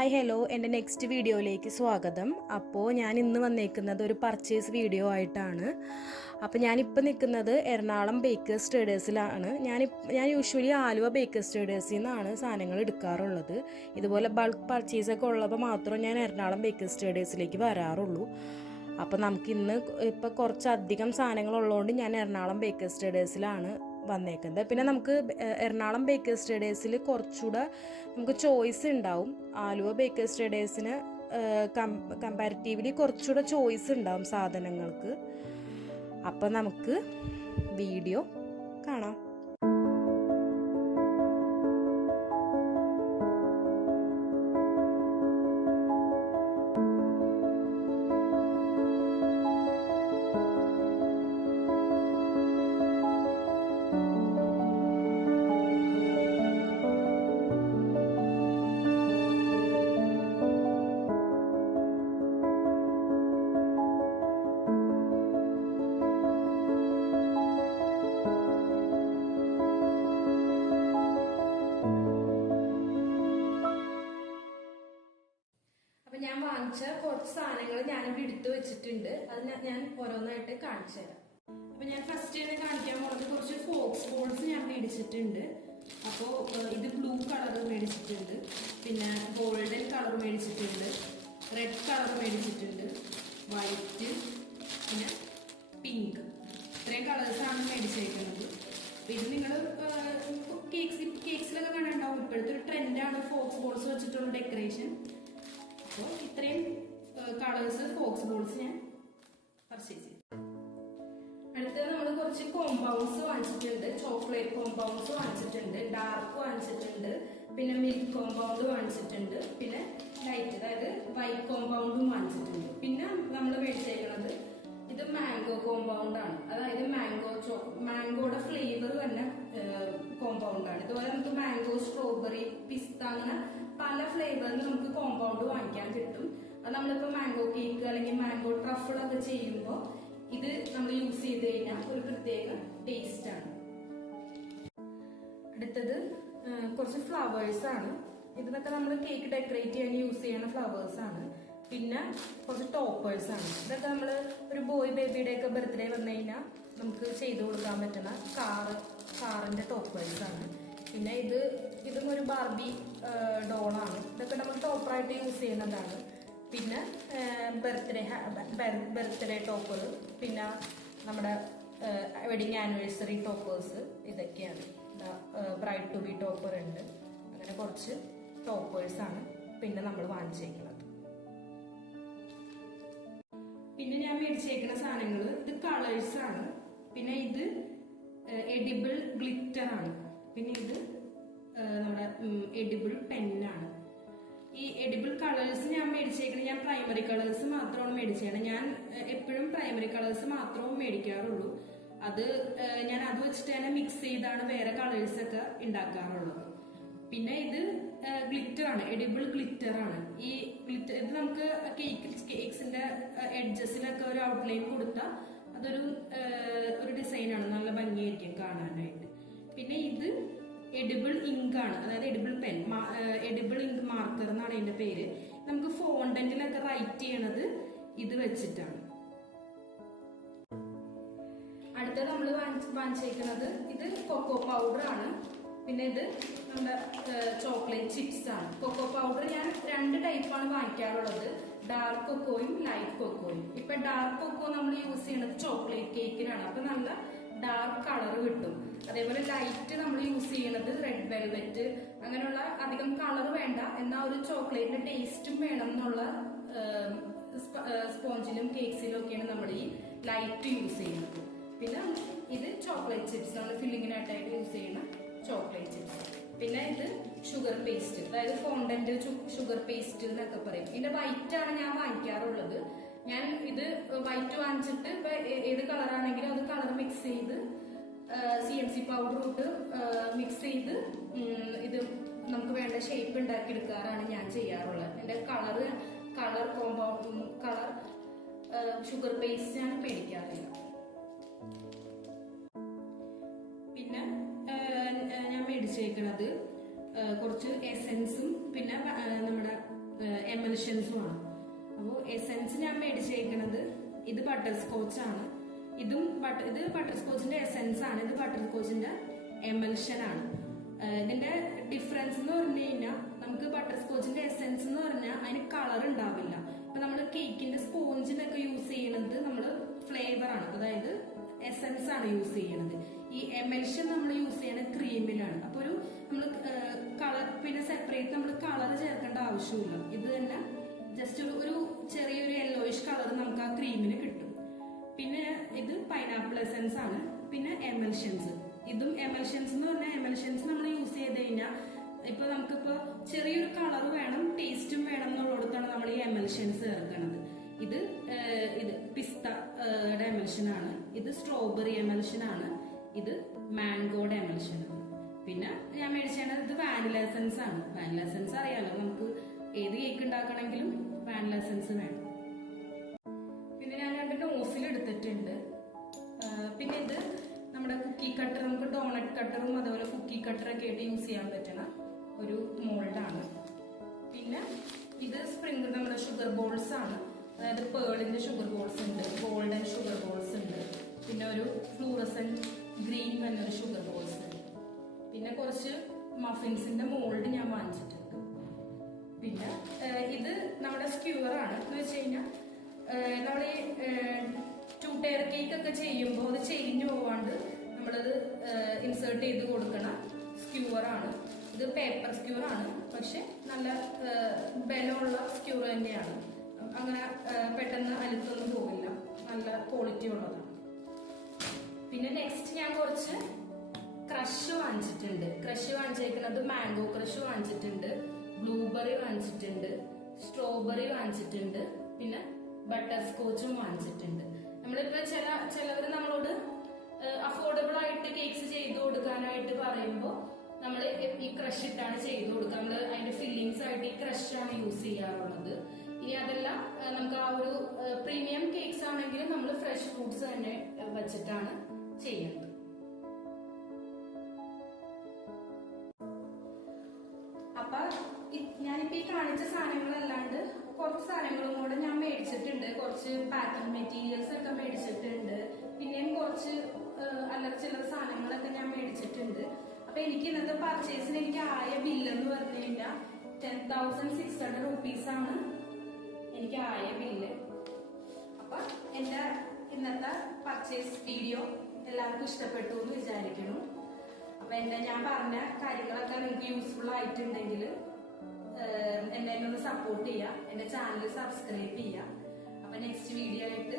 Hi hello, എൻ്റെ next വീഡിയോയിലേക്ക് സ്വാഗതം. അപ്പോൾ ഞാൻ ഇന്ന് വന്നേക്കുന്നത് ഒരു പർച്ചേസ് വീഡിയോ ആയിട്ടാണ്. അപ്പോൾ ഞാനിപ്പോൾ നിൽക്കുന്നത് എറണാകുളം ബേക്കേഴ്സ് ട്രേഡേഴ്സിലാണ്. ഞാൻ യൂഷ്വലി ആലുവ ബേക്കേഴ്സ് ട്രേഡേഴ്സിൽ നിന്നാണ് സാധനങ്ങൾ എടുക്കാറുള്ളത്. ഇതുപോലെ ബൾക്ക് പർച്ചേസൊക്കെ ഉള്ളപ്പോൾ മാത്രം ഞാൻ എറണാകുളം ബേക്കേഴ്സ് ട്രേഡേഴ്സിലേക്ക് വരാറുള്ളൂ. അപ്പോൾ നമുക്കിന്ന് ഇപ്പോൾ കുറച്ചധികം സാധനങ്ങളുള്ളതുകൊണ്ട് ഞാൻ എറണാകുളം ബേക്കേഴ്സ് ട്രേഡേഴ്സിലാണ് വന്നേക്കുന്നത്. പിന്നെ നമുക്ക് എറണാകുളം ബേക്കേഴ്സ് ട്രേഡേഴ്സിൽ കുറച്ചുകൂടെ നമുക്ക് ചോയ്സ് ഉണ്ടാവും. ആലുവ ബേക്കേഴ്സ് ട്രേഡേഴ്സിന് കമ്പാരിറ്റീവ്ലി കുറച്ചുകൂടെ ചോയ്സ് ഉണ്ടാവും സാധനങ്ങൾക്ക്. അപ്പം നമുക്ക് വീഡിയോ കാണാം. അപ്പം ഞാൻ വാങ്ങിച്ച കുറച്ച് സാധനങ്ങൾ ഞാനിവിടെ എടുത്തു വെച്ചിട്ടുണ്ട്. അത് ഞാൻ ഓരോന്നായിട്ട് കാണിച്ചു തരാം. അപ്പം ഞാൻ ഫസ്റ്റ് തന്നെ കാണിക്കാൻ പോകുന്നത് കുറച്ച് ഫോക്സ് ബോൾസ് ഞാൻ മേടിച്ചിട്ടുണ്ട്. അപ്പോൾ ഇത് ബ്ലൂ കളർ മേടിച്ചിട്ടുണ്ട്, പിന്നെ ഗോൾഡൻ കളർ മേടിച്ചിട്ടുണ്ട്, റെഡ് കളർ മേടിച്ചിട്ടുണ്ട്, വൈറ്റ്, പിന്നെ പിങ്ക്. ഇത്രയും കളേഴ്സാണ് മേടിച്ചേക്കുന്നത്. അപ്പം ഇത് നിങ്ങൾ കേക്സിലൊക്കെ കാണാനുണ്ടാവും. ഇപ്പോഴത്തെ ഒരു ട്രെൻഡാണ് ഫോക്സ് ബോൾസ് വെച്ചിട്ടുള്ള ഡെക്കറേഷൻ. അപ്പോൾ ഇത്രയും കളേഴ്സ് ഫോക്സ് ബോൾസ് ഞാൻ പർച്ചേസ് ചെയ്തു. അടുത്തത് നമ്മൾ കുറച്ച് കോമ്പൗണ്ട്സ് വാങ്ങിച്ചിട്ടുണ്ട്. ചോക്ലേറ്റ് കോമ്പൗണ്ട്സ് വാങ്ങിച്ചിട്ടുണ്ട്, ഡാർക്ക് വാങ്ങിച്ചിട്ടുണ്ട്, പിന്നെ മിൽക്ക് കോമ്പൗണ്ട് വാങ്ങിച്ചിട്ടുണ്ട്, പിന്നെ ലൈറ്റ് അതായത് വൈറ്റ് കോമ്പൗണ്ടും വാങ്ങിച്ചിട്ടുണ്ട്. പിന്നെ നമ്മൾ മേടിച്ചേക്കുന്നത് ഇത് മാംഗോ കോമ്പൗണ്ട് ആണ്. അതായത് മാംഗോയുടെ ഫ്ലേവർ തന്നെ കോമ്പൗണ്ടാണ്. ഇതുപോലെ നമുക്ക് മാംഗോ, സ്ട്രോബെറി, പിസ്ത അങ്ങനെ പല ഫ്ലേവറിൽ നമുക്ക് കോമ്പൗണ്ട് വാങ്ങിക്കാൻ കിട്ടും. അത് നമ്മളിപ്പോൾ മാംഗോ കേക്ക് അല്ലെങ്കിൽ മാംഗോ ട്രഫിളൊക്കെ ചെയ്യുമ്പോൾ ഇത് നമ്മൾ യൂസ് ചെയ്ത് കഴിഞ്ഞാൽ ഒരു പ്രത്യേക ടേസ്റ്റ് ആണ്. അടുത്തത് കുറച്ച് ഫ്ലവേഴ്സ് ആണ്. ഇതിനൊക്കെ നമ്മൾ കേക്ക് ഡെക്കറേറ്റ് ചെയ്യാൻ യൂസ് ചെയ്യുന്ന ഫ്ലവേഴ്സ് ആണ്. പിന്നെ കുറച്ച് ടോപ്പേഴ്സ് ആണ്. ഇതൊക്കെ നമ്മൾ ഒരു ബോയ് ബേബിയുടെ ഒക്കെ ബർത്ത്ഡേ വന്നു കഴിഞ്ഞാൽ നമുക്ക് ചെയ്തു കൊടുക്കാൻ പറ്റുന്ന കാറിന്റെ ടോപ്പേഴ്സ് ആണ്. പിന്നെ ഇതും ഒരു ബാർബി ഡോളാണ്. ഇതൊക്കെ നമ്മൾ ടോപ്പറായിട്ട് യൂസ് ചെയ്യുന്നതാണ്. പിന്നെ ബർത്ത്ഡേ ടോപ്പർ, പിന്നെ നമ്മുടെ വെഡിങ് ആനിവേഴ്സറി ടോപ്പേഴ്സ് ഇതൊക്കെയാണ്. ബ്രൈഡ് ടു ബി ടോപ്പർ ഉണ്ട്. അങ്ങനെ കുറച്ച് ടോപ്പേഴ്സാണ് പിന്നെ നമ്മൾ വാങ്ങിച്ചേക്കുന്നത്. പിന്നെ ഞാൻ മേടിച്ചേക്കുന്ന സാധനങ്ങൾ ഇത് കളേഴ്സ് ആണ്. പിന്നെ ഇത് എഡിബിൾ ഗ്ലിറ്റർ ആണ്. പിന്നെ ഇത് നമ്മുടെ എഡിബിൾ പെന്നാണ്. ഈ എഡിബിൾ കളേഴ്സ് ഞാൻ മേടിച്ചേക്കുന്നത് ഞാൻ പ്രൈമറി കളേഴ്സ് മാത്രമാണ് മേടിച്ചേക്കുന്നത്. ഞാൻ എപ്പോഴും പ്രൈമറി കളേഴ്സ് മാത്രമേ മേടിക്കാറുള്ളൂ. ഞാൻ അത് വെച്ചിട്ട് തന്നെ മിക്സ് ചെയ്താണ് വേറെ കളേഴ്സ് ഒക്കെ ഉണ്ടാക്കാറുള്ളത്. പിന്നെ ഇത് ഗ്ലിറ്റർ ആണ്, എഡിബിൾ ഗ്ലിറ്റർ ആണ്. ഈ ഗ്ലിറ്റർ ഇത് നമുക്ക് കേക്സിന്റെ എഡ്ജസിലൊക്കെ ഒരു ഔട്ട്ലൈൻ കൊടുത്താൽ അതൊരു ഡിസൈനാണ്, നല്ല ഭംഗിയായിരിക്കും കാണാനായിട്ട്. പിന്നെ ഇത് എഡിബിൾ ഇങ്ക് ആണ്, അതായത് edible pen, edible ink marker എന്നാണ് അതിന്റെ പേര്. നമുക്ക് ഫോണ്ടന്റിലൊക്കെ റൈറ്റ് ചെയ്യണത് ഇത് വെച്ചിട്ടാണ്. അടുത്തത് നമ്മൾ വാങ്ങിച്ചേക്കുന്നത് ഇത് കൊക്കോ പൗഡർ ആണ്. പിന്നെ ഇത് നമ്മുടെ ചോക്ലേറ്റ് ചിപ്സ് ആണ്. കൊക്കോ പൗഡർ ഞാൻ 2 ടൈപ്പാണ് വാങ്ങിക്കാറുള്ളത്, ഡാർക്ക് കൊക്കോയും ലൈറ്റ് കൊക്കോയും. ഇപ്പൊ ഡാർക്ക് കൊക്കോ നമ്മൾ യൂസ് ചെയ്യുന്നത് ചോക്ലേറ്റ് കേക്കിനാണ്. അപ്പൊ നല്ല ഡാർക്ക് കളർ കിട്ടും. അതേപോലെ ലൈറ്റ് നമ്മൾ യൂസ് ചെയ്യുന്നത് റെഡ് വെൽവെറ്റ്, അങ്ങനെയുള്ള അധികം കളർ വേണ്ട എന്നാൽ ഒരു ചോക്ലേറ്റിന്റെ ടേസ്റ്റും വേണം എന്നുള്ള സ്പോഞ്ചിലും കേക്സിലും ഒക്കെയാണ് നമ്മൾ ഈ ലൈറ്റ് യൂസ് ചെയ്യുന്നത്. പിന്നെ ഇത് ചോക്ലേറ്റ് ചിപ്സ്, നമ്മൾ ഫില്ലിങ്ങിനായിട്ടായിട്ട് യൂസ് ചെയ്യുന്ന ചോക്ലേറ്റ് ചിപ്സ്. പിന്നെ ഇത് ഷുഗർ പേസ്റ്റ്, അതായത് ഫോണ്ടന്റ് ഷുഗർ പേസ്റ്റ് എന്നൊക്കെ പറയും. ഇതിന്റെ വൈറ്റ് ആണ് ഞാൻ വാങ്ങിക്കാറുള്ളത്. ഞാൻ ഇത് വൈറ്റ് വാങ്ങിച്ചിട്ട് ഇപ്പൊ ഏത് കളറാണെങ്കിലും അത് കളർ മിക്സ് ചെയ്ത് CMC പൗഡർ ഇട്ട് മിക്സ് ചെയ്ത് ഇത് നമുക്ക് വേണ്ട ഷേപ്പ് ഉണ്ടാക്കി എടുക്കാറാണ് ഞാൻ ചെയ്യാറുള്ളത്. എന്റെ കളർ ഷുഗർ പേസ്റ്റ് ഞാൻ മേടിക്കാറില്ല. പിന്നെ ഞാൻ മേടിച്ചേക്കുന്നത് കുറച്ച് എസൻസും പിന്നെ നമ്മുടെ എമൽഷൻസും ആണ്. അപ്പോൾ എസെൻസ് ഞാൻ മേടിച്ചേക്കുന്നത് ഇത് ബട്ടർ സ്കോച്ച് ആണ്. ഇത് ബട്ടർ സ്കോച്ചിന്റെ എസെൻസ് ആണ്. ഇത് ബട്ടർ സ്കോച്ചിന്റെ എമൽഷൻ ആണ്. ഇതിന്റെ ഡിഫറൻസ് എന്ന് പറഞ്ഞു കഴിഞ്ഞാൽ നമുക്ക് ബട്ടർ സ്കോച്ചിന്റെ എസെൻസ് എന്ന് പറഞ്ഞാൽ അതിന് കളർ ഉണ്ടാവില്ല. ഇപ്പൊ നമ്മൾ കേക്കിന്റെ സ്പോഞ്ചിനൊക്കെ യൂസ് ചെയ്യുന്നത് നമ്മൾ ഫ്ലേവർ ആണ്, അതായത് എസെൻസ് ആണ് യൂസ് ചെയ്യുന്നത്. ഈ എമൽഷൻ നമ്മൾ യൂസ് ചെയ്യുന്നത് ക്രീമിലാണ്. അപ്പൊ ഒരു നമ്മൾ കളർ പിന്നെ സെപ്പറേറ്റ് നമ്മൾ കളർ ചേർക്കേണ്ട ആവശ്യമില്ല. ഇത് തന്നെ ജസ്റ്റ് ഒരു ചെറിയൊരു യെല്ലോയിഷ് കളർ നമുക്ക് ആ ക്രീമിന് കിട്ടും. പിന്നെ ഇത് പൈനാപ്പിൾ എസെൻസ് ആണ്. പിന്നെ എമൽഷൻസ്, ഇതും എമൽഷൻസ് എന്ന് പറഞ്ഞാൽ എമൽഷൻസ് നമ്മൾ യൂസ് ചെയ്ത് കഴിഞ്ഞാൽ ഇപ്പൊ നമുക്കിപ്പോ ചെറിയൊരു കളർ വേണം, ടേസ്റ്റും വേണം എന്നുള്ളിടത്താണ് നമ്മൾ ഈ എമൽഷൻസ് ചേർക്കുന്നത്. ഇത് പിസ്തയുടെ എമൽഷൻ ആണ്. ഇത് സ്ട്രോബെറി എമൽഷൻ ആണ്. ഇത് മാംഗോയുടെ എമൽഷൻ ആണ്. പിന്നെ ഞാൻ മേടിച്ചാണ് ഇത് വാനില എസൻസ് ആണ്. വാനില എസൻസ് അറിയാലോ, നമുക്ക് ഏത് കേക്ക് ഉണ്ടാക്കണമെങ്കിലും വാനില എസൻസ് വേണം. പിന്നെ ഞാൻ 2 നോസിൽ എടുത്തിട്ടുണ്ട്. പിന്നെ ഇത് നമ്മുടെ കുക്കി കട്ടർ, നമുക്ക് ഡോണറ്റ് കട്ടറും അതുപോലെ കുക്കി കട്ടറൊക്കെ ആയിട്ട് യൂസ് ചെയ്യാൻ പറ്റുന്ന ഒരു മോൾഡാണ്. പിന്നെ ഇത് സ്പ്രിംഗ് നമ്മുടെ ഷുഗർ ബോൾസ് ആണ്. അതായത് പേളിന്റെ ഷുഗർ ബോൾസ് ഉണ്ട്, ഗോൾഡൻ ഷുഗർ ബോൾസ് ഉണ്ട്, പിന്നെ ഒരു ഫ്ലൂറസെന്റ് ഗ്രീൻ എന്നൊരു ഷുഗർ ബോൾസ് ഉണ്ട്. പിന്നെ കുറച്ച് മഫിൻസിന്റെ മോൾഡ് ഞാൻ വാങ്ങിച്ചിട്ടുണ്ട്. പിന്നെ ഇത് നമ്മുടെ സ്ക്യൂർ ആണ്. എന്ന് വെച്ച് കഴിഞ്ഞാൽ നമ്മൾ ഈ 2 ടയർ കേക്ക് ഒക്കെ ചെയ്യുമ്പോൾ അത് ചെരിഞ്ഞു പോവാണ്ട് നമ്മളത് ഇൻസേർട്ട് ചെയ്ത് കൊടുക്കണ സ്ക്യൂർ ആണ്. ഇത് പേപ്പർ സ്ക്യൂർ ആണ്, പക്ഷെ നല്ല ബലമുള്ള സ്ക്യൂർ തന്നെയാണ്. അങ്ങനെ പെട്ടെന്ന് അലുത്തൊന്നും പോകില്ല, നല്ല ക്വാളിറ്റി ഉള്ളതാണ്. പിന്നെ നെക്സ്റ്റ് ഞാൻ കുറച്ച് ക്രഷ് വാങ്ങിച്ചിട്ടുണ്ട്. ക്രഷ് വാങ്ങിച്ചേക്കുന്നത് മാംഗോ ക്രഷ് വാങ്ങിച്ചിട്ടുണ്ട്, ബ്ലൂബെറി വാങ്ങിച്ചിട്ടുണ്ട്, സ്ട്രോബെറി വാങ്ങിച്ചിട്ടുണ്ട്, പിന്നെ ബട്ടർ സ്കോച്ചും വാങ്ങിച്ചിട്ടുണ്ട്. നമ്മളിപ്പോ ചിലവർ നമ്മളോട് അഫോർഡബിൾ ആയിട്ട് കേക്ക്സ് ചെയ്തു കൊടുക്കാനായിട്ട് പറയുമ്പോൾ നമ്മൾ ഈ ക്രഷ് ഇട്ടാണ് ചെയ്തു കൊടുക്കുക. നമ്മൾ അതിന്റെ ഫില്ലിങ്സ് ആയിട്ട് ഈ ക്രഷ് ആണ് യൂസ് ചെയ്യാറുള്ളത്. ഇനി അതല്ല, നമുക്ക് ആ ഒരു പ്രീമിയം കേക്ക്സ് ആണെങ്കിലും നമ്മൾ ഫ്രഷ് ഫ്രൂട്ട്സ് തന്നെ വെച്ചിട്ടാണ് ചെയ്യുന്നത്. അപ്പൊ ഞാനിപ്പോ ഈ കാണിച്ച സാധനങ്ങളല്ലാണ്ട് കുറച്ച് സാധനങ്ങളും കൂടെ ഞാൻ മേടിച്ചിട്ടുണ്ട്. കുറച്ച് പാക്കിംഗ് മെറ്റീരിയൽസ് ഒക്കെ മേടിച്ചിട്ടുണ്ട്. പിന്നെയും കുറച്ച് അല്ലറ ചില്ലറ സാധനങ്ങളൊക്കെ ഞാൻ മേടിച്ചിട്ടുണ്ട്. അപ്പൊ എനിക്ക് ഇന്നത്തെ പർച്ചേസിന് എനിക്ക് ആയ ബില്ലെന്ന് പറഞ്ഞു കഴിഞ്ഞാൽ 10,600 rupees ആണ് എനിക്ക് ആയ ബില്ല്. അപ്പൊ എന്റെ ഇന്നത്തെ പർച്ചേസ് വീഡിയോ എല്ലാവർക്കും ഇഷ്ടപ്പെട്ടു എന്ന് വിചാരിക്കുന്നു. അപ്പൊ ഞാൻ പറഞ്ഞ കാര്യങ്ങളൊക്കെ നിങ്ങൾക്ക് യൂസ്ഫുൾ ആയിട്ടുണ്ടെങ്കിൽ എന്നെ ഒന്ന് സപ്പോർട്ട് ചെയ്യുക, എന്റെ ചാനൽ സബ്സ്ക്രൈബ് ചെയ്യുക. അപ്പൊ നെക്സ്റ്റ് വീഡിയോ ആയിട്ട്